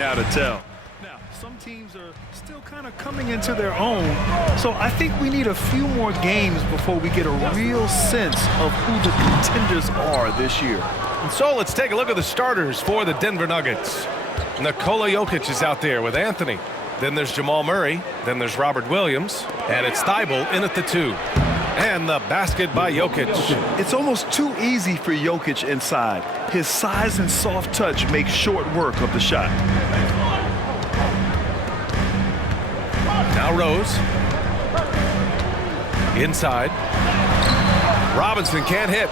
How to tell. Now, some teams are still kind of coming into their own, so I think we need a few more games before we get a real sense of who the contenders are this year. And so let's take a look at the starters for the Denver Nuggets. Nikola Jokic is out there with Anthony. Then there's Jamal Murray. Then there's Robert Williams. And it's Thibault in at the 2. And the basket by Jokic. It's almost too easy for Jokic inside. His size and soft touch make short work of the shot. Now Rose. Inside. Robinson can't hit.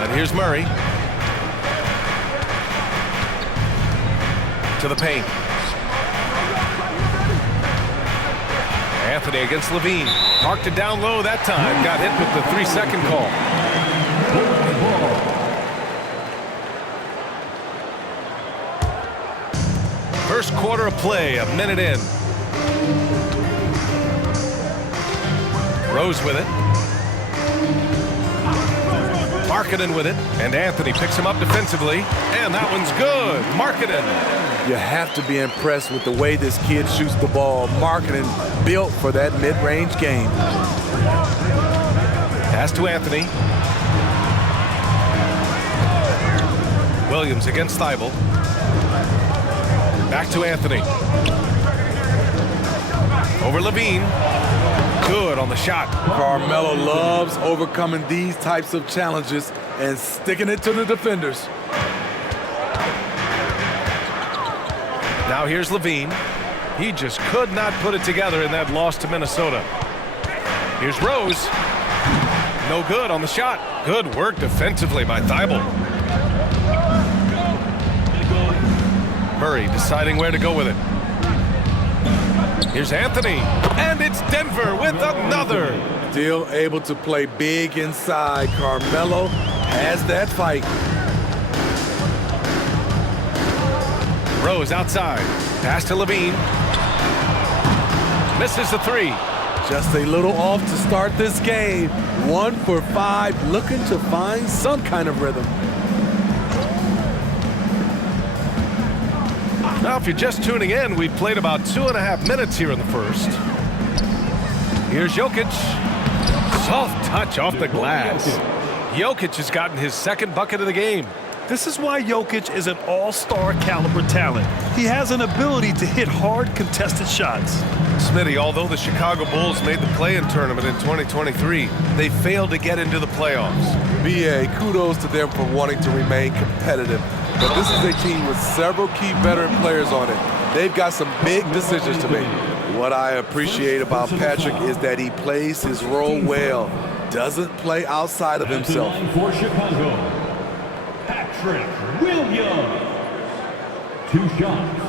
And here's Murray. To the paint. Anthony against Levine. Parked it down low that time. Got hit with the 3-second call. First quarter of play, a minute in. Rose with it. Markkanen with it, and Anthony picks him up defensively, and that one's good. Markkanen. You have to be impressed with the way this kid shoots the ball. Markkanen built for that mid-range game. Pass to Anthony. Williams against Thibault. Back to Anthony. Over Levine. Good on the shot. Carmelo loves overcoming these types of challenges and sticking it to the defenders. Now here's Levine. He just could not put it together in that loss to Minnesota. Here's Rose. No good on the shot. Good work defensively by Thibault. Murray deciding where to go with it. Here's Anthony, and it's Denver with another. Still able to play big inside. Carmelo has that fight. Rose outside. Pass to Levine. Misses the 3. Just a little off to start this game. 1 for 5, looking to find some kind of rhythm. Now, if you're just tuning in, we've played about 2.5 minutes here in the first. Here's Jokic. Soft touch off the glass. Jokic has gotten his second bucket of the game. This is why Jokic is an all-star caliber talent. He has an ability to hit hard, contested shots. Smitty, although the Chicago Bulls made the play-in tournament in 2023, they failed to get into the playoffs. BA, kudos to them for wanting to remain competitive. But this is a team with several key veteran players on it. They've got some big decisions to make. What I appreciate about Patrick is that he plays his role well, doesn't play outside of himself. For Chicago, Patrick Williams. 2 shots.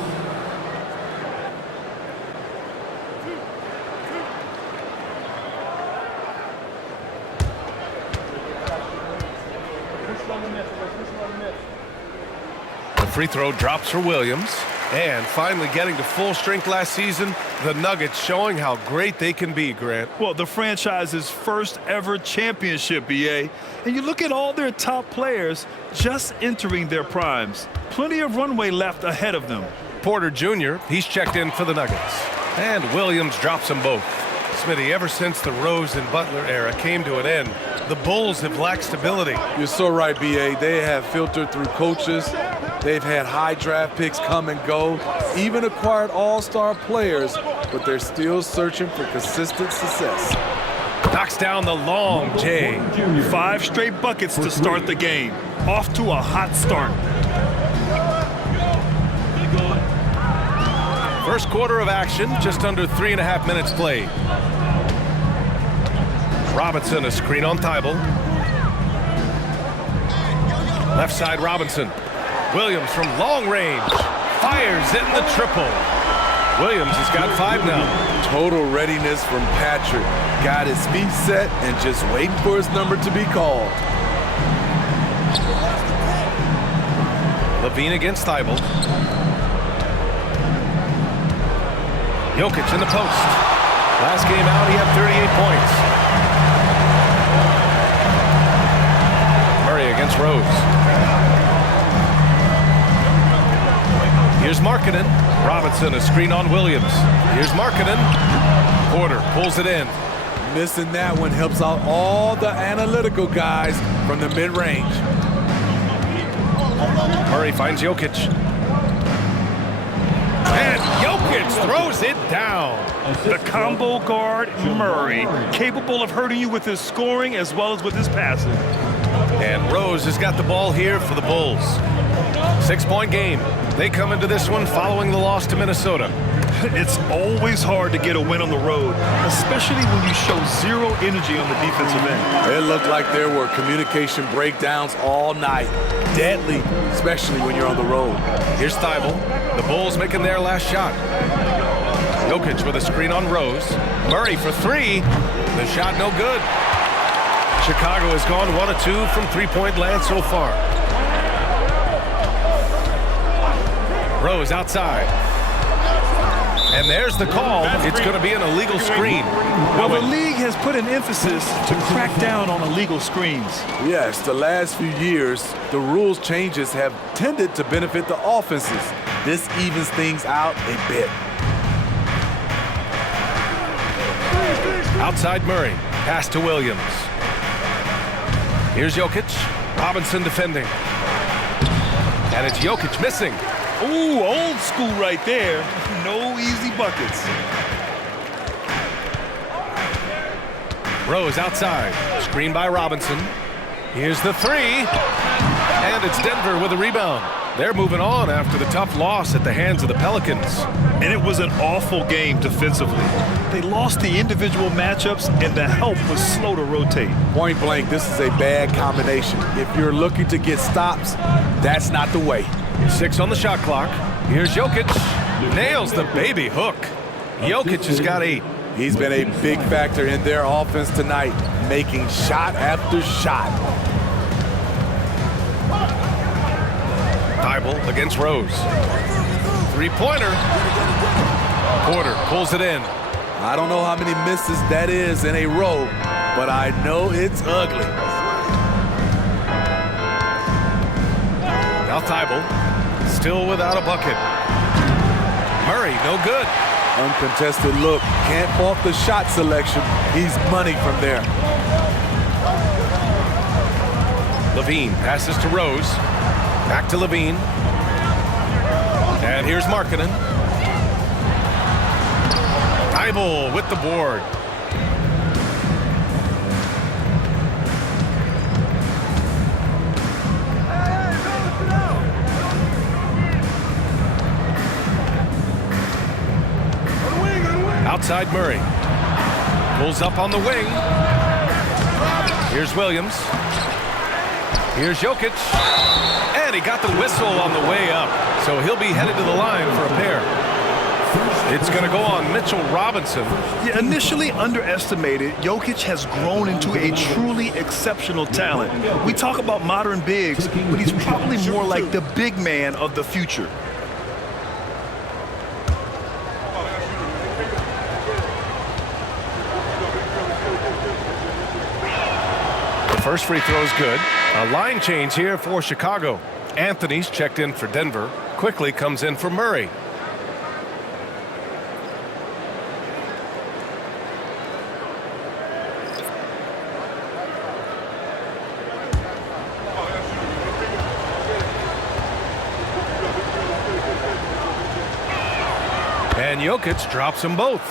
The free throw drops for Williams. And finally getting to full strength last season, the Nuggets showing how great they can be, Grant. Well, the franchise's first ever championship, BA. And you look at all their top players just entering their primes. Plenty of runway left ahead of them. Porter Jr., he's checked in for the Nuggets. And Williams drops them both. Smitty, ever since the Rose and Butler era came to an end, the Bulls have lacked stability. You're so right, BA. They have filtered through coaches. They've had high draft picks come and go, even acquired all-star players, but they're still searching for consistent success. Knocks down the long J. 5 straight buckets to start the game. Off to a hot start. First quarter of action, just under 3.5 minutes played. Robinson, a screen on Thibault. Left side, Robinson. Williams from long range. Fires in the triple. Williams has got 5 now. Total readiness from Patrick. Got his feet set and just waiting for his number to be called. Levine against Thibault. Jokic in the post. Last game out, he had 38 points. Murray against Rose. Markkanen. Robinson, a screen on Williams. Here's Markkanen. Porter pulls it in. Missing that one helps out all the analytical guys from the mid-range. Murray finds Jokic. And Jokic throws it down. The combo guard, Murray, capable of hurting you with his scoring as well as with his passing. And Rose has got the ball here for the Bulls. 6-point game. They come into this one following the loss to Minnesota. It's always hard to get a win on the road, especially when you show zero energy on the defensive end. It looked like there were communication breakdowns all night. Deadly, especially when you're on the road. Here's Thibault. The Bulls making their last shot. Jokic with a screen on Rose. Murray for three. The shot no good. Chicago has gone 1 of 2 from three-point land so far. Rose outside. And there's the call. It's going to be an illegal screen. Well, the league has put an emphasis to crack down on illegal screens. Yes, the last few years, the rules changes have tended to benefit the offenses. This evens things out a bit. Outside Murray. Pass to Williams. Here's Jokic. Robinson defending. And it's Jokic missing. Ooh, old school right there. No easy buckets. Rose outside. Screen by Robinson. Here's the three. And it's Denver with a rebound. They're moving on after the tough loss at the hands of the Pelicans. And it was an awful game defensively. They lost the individual matchups, and the help was slow to rotate. Point blank, this is a bad combination. If you're looking to get stops, that's not the way. 6 on the shot clock. Here's Jokic. Nails the baby hook. Jokic has got 8. He's been a big factor in their offense tonight, making shot after shot. Thibault against Rose. Three-pointer. Porter pulls it in. I don't know how many misses that is in a row, but I know it's ugly. Now Thibault, still without a bucket. Murray, no good. Uncontested look. Can't fault the shot selection. He's money from there. Levine passes to Rose. Back to Levine. And here's Markkanen. Thibault with the board. Outside Murray. Pulls up on the wing. Here's Williams. Here's Jokic. And he got the whistle on the way up. So he'll be headed to the line for a pair. It's going to go on Mitchell Robinson. Yeah, initially underestimated, Jokic has grown into a truly exceptional talent. We talk about modern bigs, but he's probably more like the big man of the future. The first free throw is good. A line change here for Chicago. Anthony's checked in for Denver. Quickly comes in for Murray. And Jokic drops them both.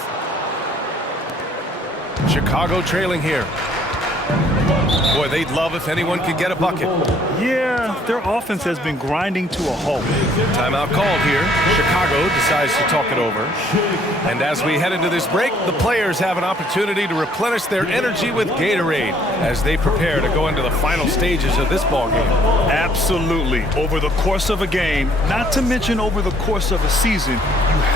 Chicago trailing here. Boy, they'd love if anyone could get a bucket. Yeah, their offense has been grinding to a halt. Timeout called here. Chicago decides to talk it over. And as we head into this break, the players have an opportunity to replenish their energy with Gatorade as they prepare to go into the final stages of this ball game. Absolutely. Over the course of a game, not to mention over the course of a season, you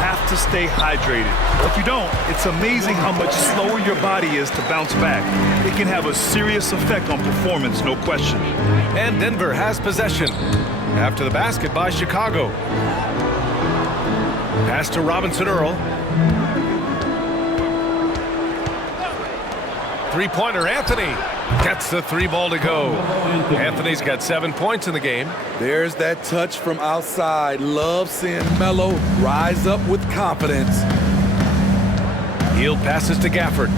have to stay hydrated. If you don't, it's amazing how much slower your body is to bounce back. It can have a serious effect on performance, no question. And Denver has possession after the basket by Chicago. Pass to Robinson Earl. Three-pointer, Anthony. Gets the 3 ball to go. Anthony's got 7 points in the game. There's that touch from outside. Love seeing Melo rise up with confidence. Hield passes to Gafford.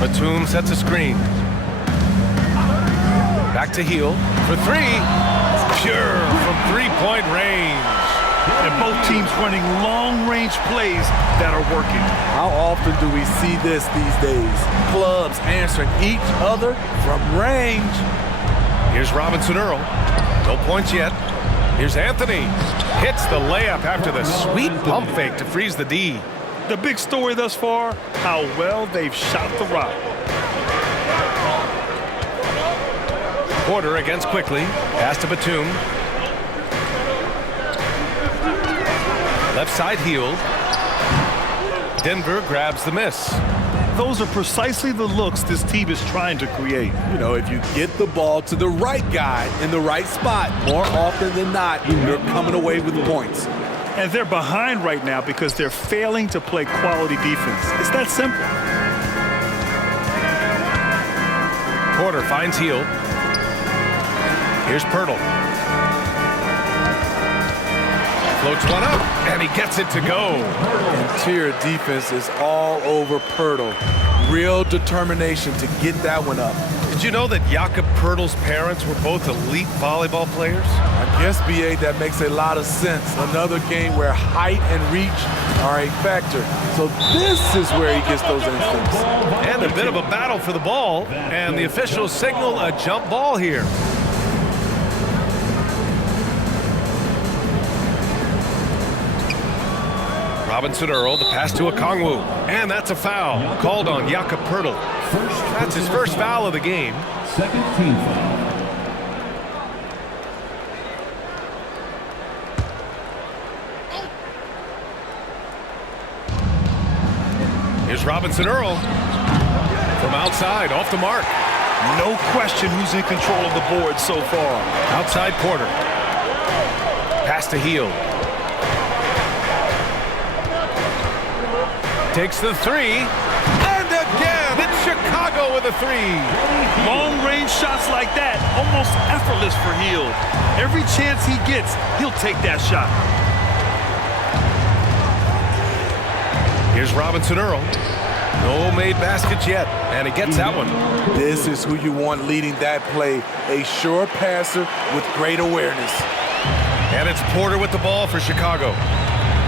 Batum sets a screen. Back to Hield for 3. Pure from 3-point range. And both teams running long-range plays that are working. How often do we see this these days? Clubs answering each other from range. Here's Robinson Earl. No points yet. Here's Anthony. Hits the layup after the sweet pump fake to freeze the D. The big story thus far, how well they've shot the rock. Porter against Quickly. Pass to Batum. Left side Hield. Denver grabs the miss. Those are precisely the looks this team is trying to create. You know, if you get the ball to the right guy in the right spot, more often than not, you're coming away with points. And they're behind right now because they're failing to play quality defense. It's that simple. Porter finds Hield. Here's Pirtle. Floats one up, and he gets it to go. Interior defense is all over Pirtle. Real determination to get that one up. Did you know that Jakob Pirtle's parents were both elite volleyball players? I guess, B.A., that makes a lot of sense. Another game where height and reach are a factor. So this is where he gets those instincts. And a bit of a battle for the ball, and the officials signal a jump ball here. Robinson Earl, the pass to Okongwu, and that's a foul called on Jakob Pirtle. That's his first foul of the game. Second team foul. Here's Robinson Earl from outside, off the mark. No question who's in control of the board so far. Outside Porter. Pass to Hield. Takes the 3, and again, it's Chicago with a 3. Long-range shots like that, almost effortless for Hield. Every chance he gets, he'll take that shot. Here's Robinson Earl. No made baskets yet, and he gets that one. This is who you want leading that play. A sure passer with great awareness. And it's Porter with the ball for Chicago.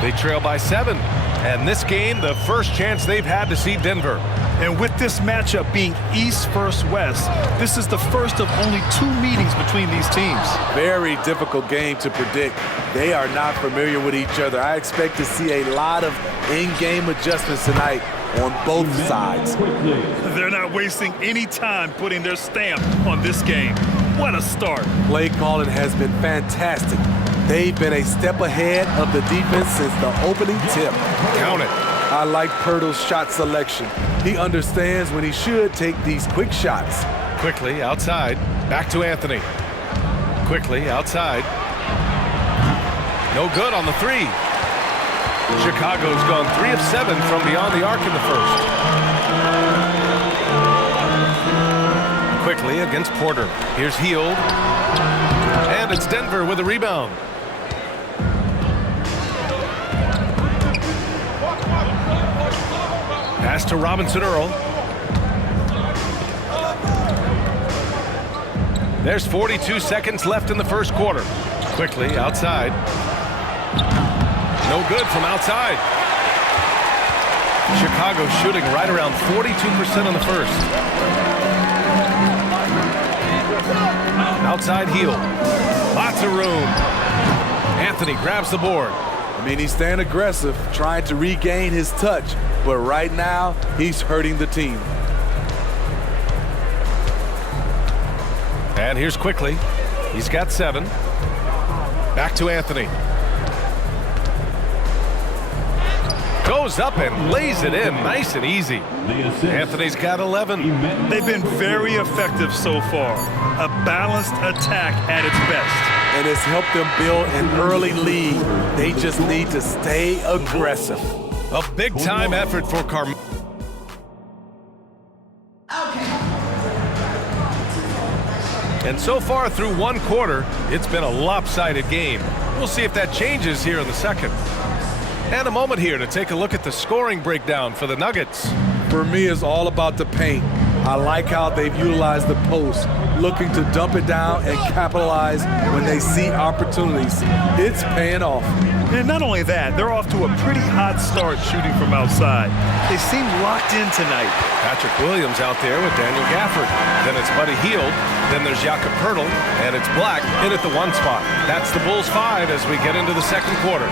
They trail by 7. And this game, the first chance they've had to see Denver. And with this matchup being East versus West, this is the first of only 2 meetings between these teams. Very difficult game to predict. They are not familiar with each other. I expect to see a lot of in-game adjustments tonight on both sides. They're not wasting any time putting their stamp on this game. What a start. Play calling has been fantastic. They've been a step ahead of the defense since the opening tip. Count it. I like Pirtle's shot selection. He understands when he should take these quick shots. Quickly outside. Back to Anthony. Quickly outside. No good on the 3. Chicago's gone 3 of 7 from beyond the arc in the first. Quickly against Porter. Here's Hield. And it's Denver with a rebound. Pass to Robinson Earl. There's 42 seconds left in the first quarter. Quickly outside. No good from outside. Chicago shooting right around 42% in the first. Outside Hield. Lots of room. Anthony grabs the board. I mean, he's staying aggressive, trying to regain his touch. But right now, he's hurting the team. And here's Quickly. He's got 7. Back to Anthony. Goes up and lays it in nice and easy. Anthony's got 11. They've been very effective so far. A balanced attack at its best. And it's helped them build an early lead. They just need to stay aggressive. A big-time effort for Carmelo. And so far through one quarter, it's been a lopsided game. We'll see if that changes here in the second. And a moment here to take a look at the scoring breakdown for the Nuggets. For me, it's all about the paint. I like how they've utilized the post, looking to dump it down and capitalize when they see opportunities. It's paying off. And not only that, they're off to a pretty hot start shooting from outside. They seem locked in tonight. Patrick Williams out there with Daniel Gafford. Then it's Buddy Hield. Then there's Jakob Poeltl. And it's Black in at the 1 spot. That's the Bulls 5 as we get into the second quarter.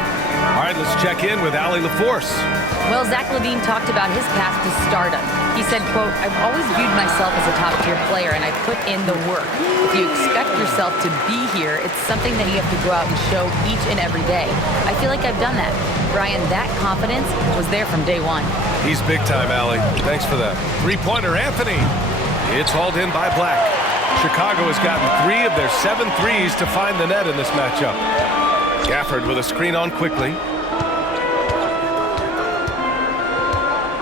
All right, let's check in with Allie LaForce. Well, Zach LaVine talked about his path to stardom. He said, quote, "I've always viewed myself as a top-tier player, and I put in the work. If you expect yourself to be here, it's something that you have to go out and show each and every day. I feel like I've done that." Brian, that confidence was there from day one. He's big time, Allie. Thanks for that. Three-pointer, Anthony. It's hauled in by Black. Chicago has gotten 3 of their 7 threes to find the net in this matchup. Gafford with a screen on quickly.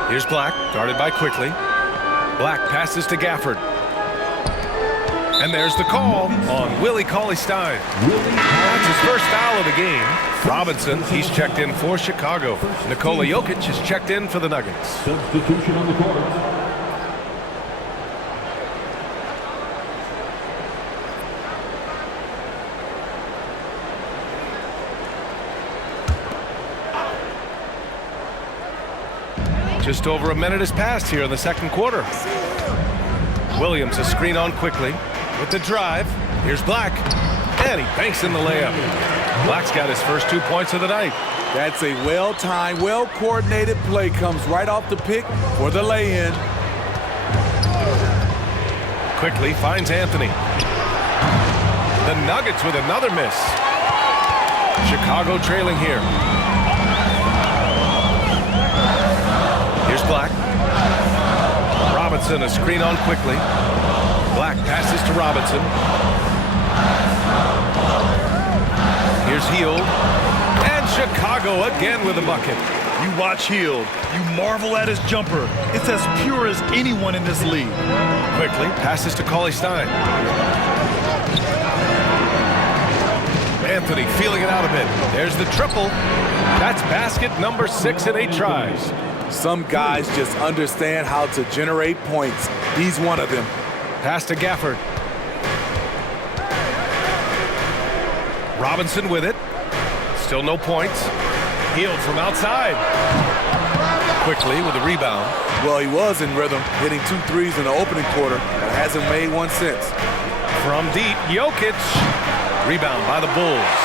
Here's Black, guarded by Quickly. Black passes to Gafford. And there's the call on Willie Cauley-Stein. That's his first foul of the game. Robinson, he's checked in for Chicago. Nikola Jokic is checked in for the Nuggets. Substitution on the court. Just over a minute has passed here in the second quarter. Williams a screen on Quickly with the drive. Here's Black, and he banks in the layup. Black's got his first 2 points of the night. That's a well-timed, well-coordinated play. Comes right off the pick for the lay-in. Quickly finds Anthony. The Nuggets with another miss. Chicago trailing here. Here's Black. Robinson a screen on Quickly. Black passes to Robinson. Here's Hield. And Chicago again with a bucket. You watch Hield. You marvel at his jumper. It's as pure as anyone in this league. Quickly passes to Cauley-Stein. Anthony feeling it out a bit. There's the triple. That's basket number 6 in 8 tries. Some guys just understand how to generate points. He's one of them. Pass to Gafford. Robinson with it. Still no points. Hield from outside. Quickly with the rebound. Well, he was in rhythm, hitting 2 threes in the opening quarter, but hasn't made one since. From deep, Jokic. Rebound by the Bulls.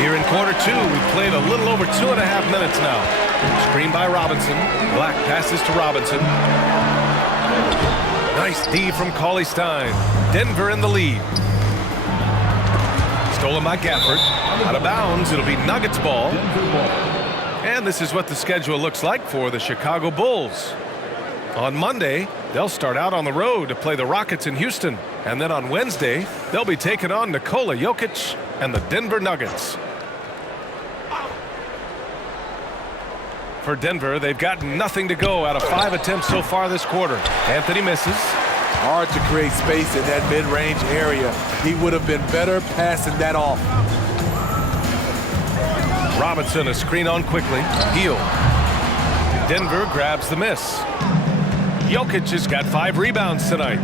Here in quarter 2, we've played a little over 2.5 minutes now. Screen by Robinson. Black passes to Robinson. Nice D from Cauley-Stein. Denver in the lead. Stolen by Gafford. Out of bounds. It'll be Nuggets ball. And this is what the schedule looks like for the Chicago Bulls. On Monday, they'll start out on the road to play the Rockets in Houston. And then on Wednesday, they'll be taking on Nikola Jokic and the Denver Nuggets. For Denver, they've got nothing to go out of 5 attempts so far this quarter. Anthony misses. Hard to create space in that mid-range area. He would have been better passing that off. Robinson a screen on Quickly. Hield. Denver grabs the miss. Jokic has got 5 rebounds tonight.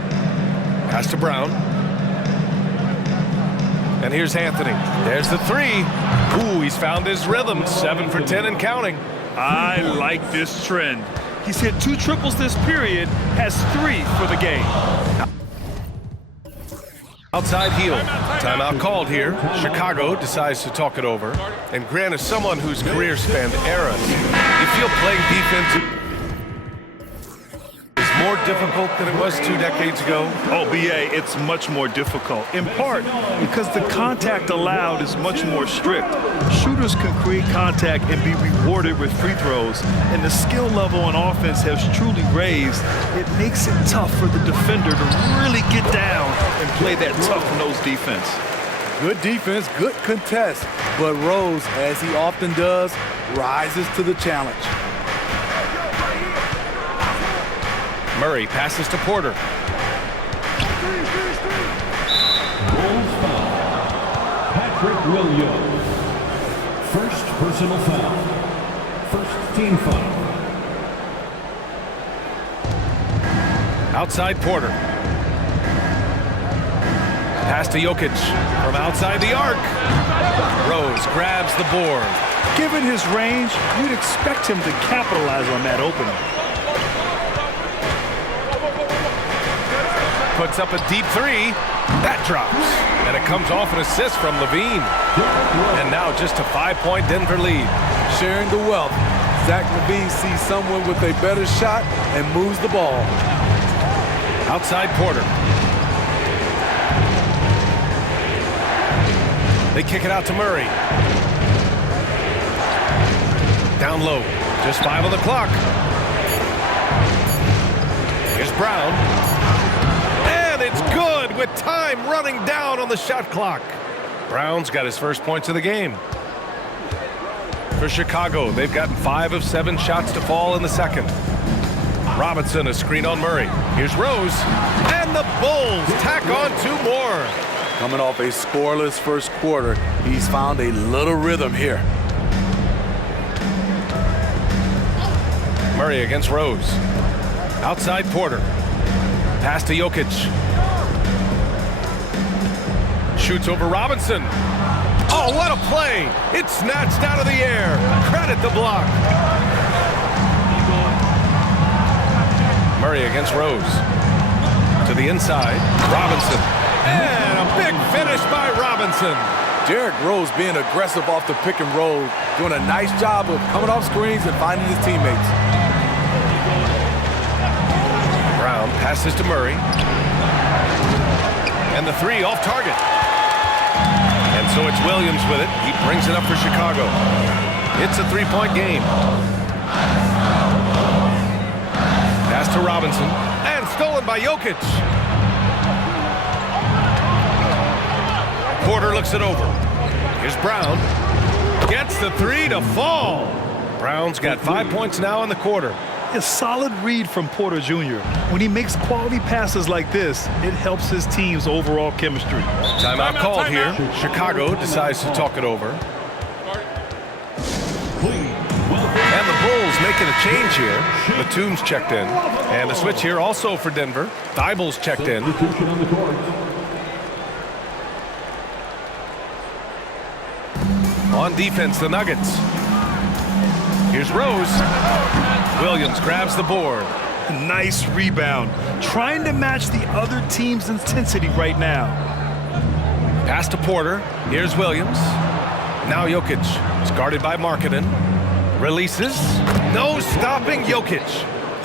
Pass to Brown. And here's Anthony. There's the 3. Ooh, he's found his rhythm. 7 for 10 and counting. I like this trend. He's hit 2 triples this period, has 3 for the game. Outside Hield. Timeout called here. Chicago decides to talk it over. And Grant is someone whose career spanned eras. You feel playing defense is more difficult than it was 2 decades ago? Oh, BA, it's much more difficult, in part because the contact allowed is much more strict. Shooters can create contact and be rewarded with free throws, and the skill level on offense has truly raised. It makes it tough for the defender to really get down and play that tough-nosed defense. Good defense, good contest, but Rose, as he often does, rises to the challenge. Murray passes to Porter. Bulls foul. Patrick Williams. First personal foul. First team foul. Outside Porter. Pass to Jokic from outside the arc. Rose grabs the board. Given his range, you'd expect him to capitalize on that opening. Puts up a deep three. That drops. And it comes off an assist from Levine. And now just a 5-point Denver lead. Sharing the wealth. Zach LaVine sees someone with a better shot and moves the ball. Outside Porter. They kick it out to Murray. Down low. Just 5 on the clock. Here's Brown. And it's good with time running down on the shot clock. Brown's got his first points of the game. For Chicago, they've gotten 5 of 7 shots to fall in the second. Robinson, a screen on Murray. Here's Rose. And the Bulls tack on 2 more. Coming off a scoreless first quarter, he's found a little rhythm here. Murray against Rose. Outside Porter. Pass to Jokic. Shoots over Robinson. Oh, what a play! It's snatched out of the air. Credit the block. Murray against Rose. To the inside. Robinson. And a big finish by Robinson. Derrick Rose being aggressive off the pick and roll, doing a nice job of coming off screens and finding his teammates. Brown passes to Murray. And the 3 off target. And so it's Williams with it. He brings it up for Chicago. It's a 3-point game. Pass to Robinson. And stolen by Jokic. Porter looks it over. Here's Brown. Gets the 3 to fall. Brown's got 5 points now in the quarter. A solid read from Porter Jr. When he makes quality passes like this, it helps his team's overall chemistry. Timeout called here. Chicago decides to talk it over. And the Bulls making a change here. Batum's checked in. And a switch here also for Denver. Thibault's checked in. On defense, the Nuggets. Here's Rose. Williams grabs the board. Nice rebound. Trying to match the other team's intensity right now. Pass to Porter. Here's Williams. Now Jokic. It's guarded by Markkanen. Releases. No stopping Jokic.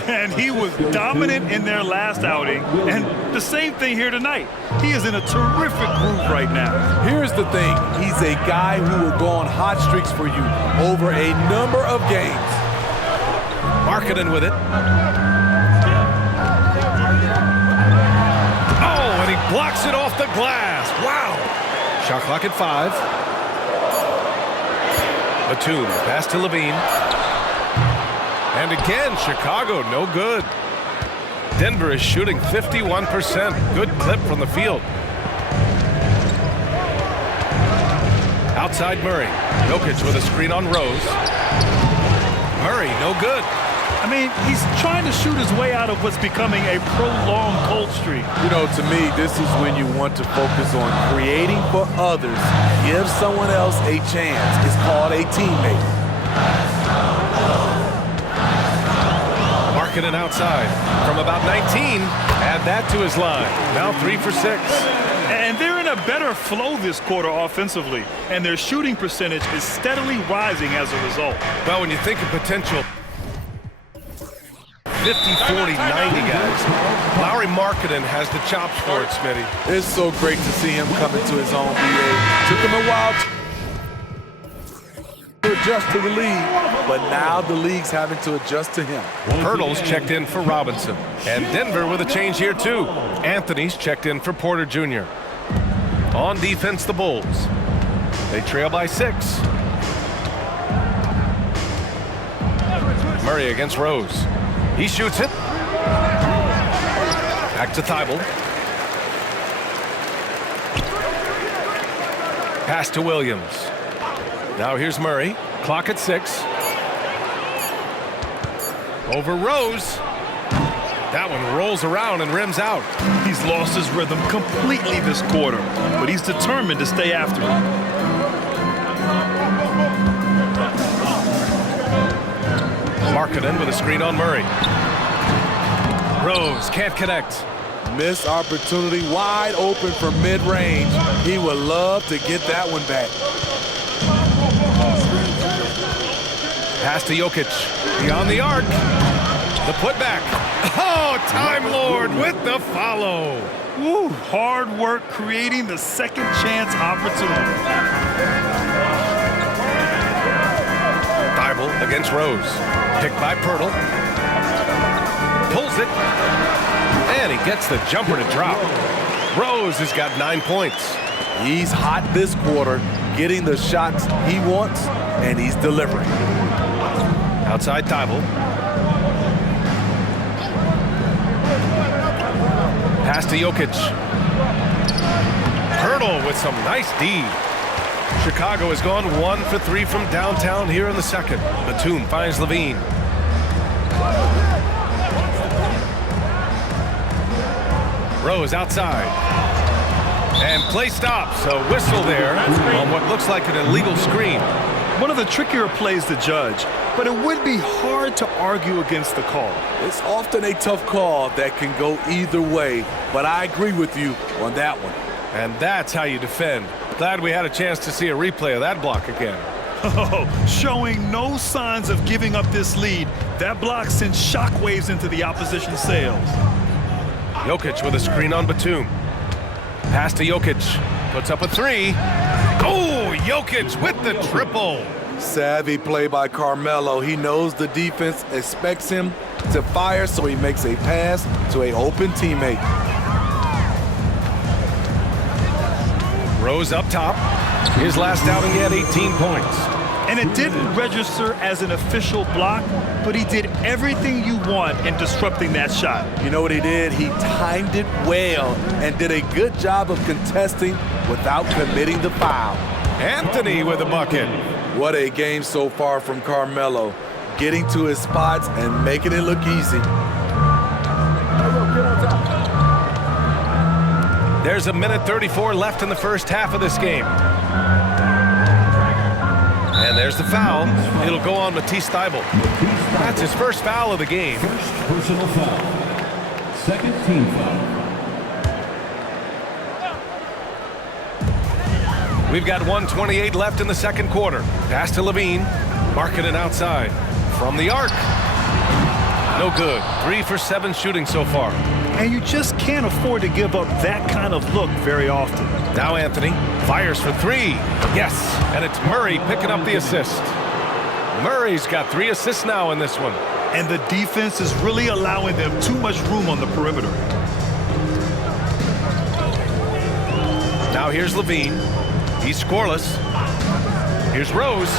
And he was dominant in their last outing. And the same thing here tonight. He is in a terrific groove right now. Here's the thing. He's a guy who will go on hot streaks for you over a number of games. Markkanen with it. Oh, and he blocks it off the glass. Wow. Shot clock at 5. Batum, pass to Levine. And again, Chicago, no good. Denver is shooting 51%. Good clip from the field. Outside Murray. Jokic with a screen on Rose. Murray, no good. I mean, he's trying to shoot his way out of what's becoming a prolonged cold streak. You know, to me, this is when you want to focus on creating for others. Give someone else a chance. It's called a teammate. Markkanen outside from about 19. Add that to his line. Now 3 for 6. And they're in a better flow this quarter offensively. And their shooting percentage is steadily rising as a result. Well, when you think of potential 50, 40, 90 guys, Lauri Markkanen has the chops for it, Smitty. It's so great to see him come into his own BA. Took him a while to adjust to the league, but now the league's having to adjust to him. Hurdle's checked in for Robinson. And Denver with a change here, too. Anthony's checked in for Porter Jr. On defense, the Bulls. They trail by 6. Murray against Rose. He shoots it. Back to Thibault. Pass to Williams. Now here's Murray. Clock at 6. Over Rose. That one rolls around and rims out. He's lost his rhythm completely this quarter, but he's determined to stay after it. Markkanen with a screen on Murray. Rose can't connect. Missed opportunity, wide open for mid-range. He would love to get that one back. Pass to Jokic. Beyond the arc. The putback. Oh, Time Lord with the follow. Woo, hard work creating the second chance opportunity. Thibault against Rose. Picked by Pirtle. Pulls it. And he gets the jumper to drop. Rose has got 9 points. He's hot this quarter, getting the shots he wants, and he's delivering. Outside Thibault. Pass to Jokic. Pirtle with some nice D. Chicago has gone 1 for 3 from downtown here in the second. Batum finds Levine. Rose outside. And play stops. A whistle there on what looks like an illegal screen. One of the trickier plays to judge, but it would be hard to argue against the call. It's often a tough call that can go either way, but I agree with you on that one. And that's how you defend. Glad we had a chance to see a replay of that block again. Oh, showing no signs of giving up this lead. That block sends shockwaves into the opposition's sails. Jokic with a screen on Batum. Pass to Jokic. Puts up a 3. Oh, Jokic with the triple. Savvy play by Carmelo. He knows the defense expects him to fire, so he makes a pass to an open teammate. Rose up top. His last outing, he had 18 points. And it didn't register as an official block, but he did everything you want in disrupting that shot. You know what he did? He timed it well and did a good job of contesting without committing the foul. Anthony with a bucket. What a game so far from Carmelo. Getting to his spots and making it look easy. There's a minute 34 left in the first half of this game. And there's the foul. It'll go on Matisse Thibault. That's his first foul of the game. First personal foul. Second team foul. We've got 1:28 left in the second quarter. Pass to Levine. Markkanen outside. From the arc. No good. 3 for 7 shooting so far. And you just can't afford to give up that kind of look very often. Now Anthony fires for 3. Yes, and it's Murray picking up the assist. Murray's got 3 assists now in this one. And the defense is really allowing them too much room on the perimeter. Now here's Levine. He's scoreless. Here's Rose.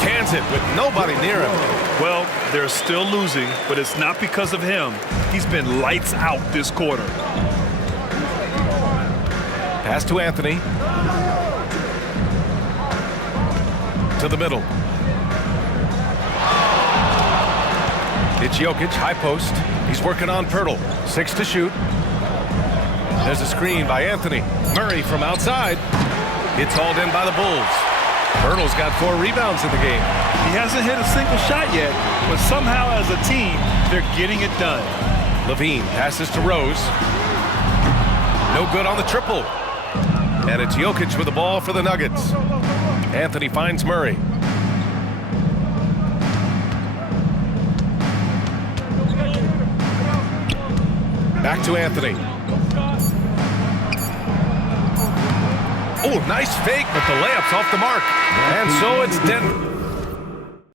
Cans it with nobody near him. Well, they're still losing, but it's not because of him. He's been lights out this quarter. Pass to Anthony. To the middle. It's Jokic, high post. He's working on Pirtle. 6 to shoot. There's a screen by Anthony. Murray from outside. It's hauled in by the Bulls. Pirtle's got 4 rebounds in the game. He hasn't hit a single shot yet, but somehow as a team, they're getting it done. Levine passes to Rose. No good on the triple. And it's Jokic with the ball for the Nuggets. Anthony finds Murray. Back to Anthony. Oh, nice fake, but the layup's off the mark. And so it's Denver.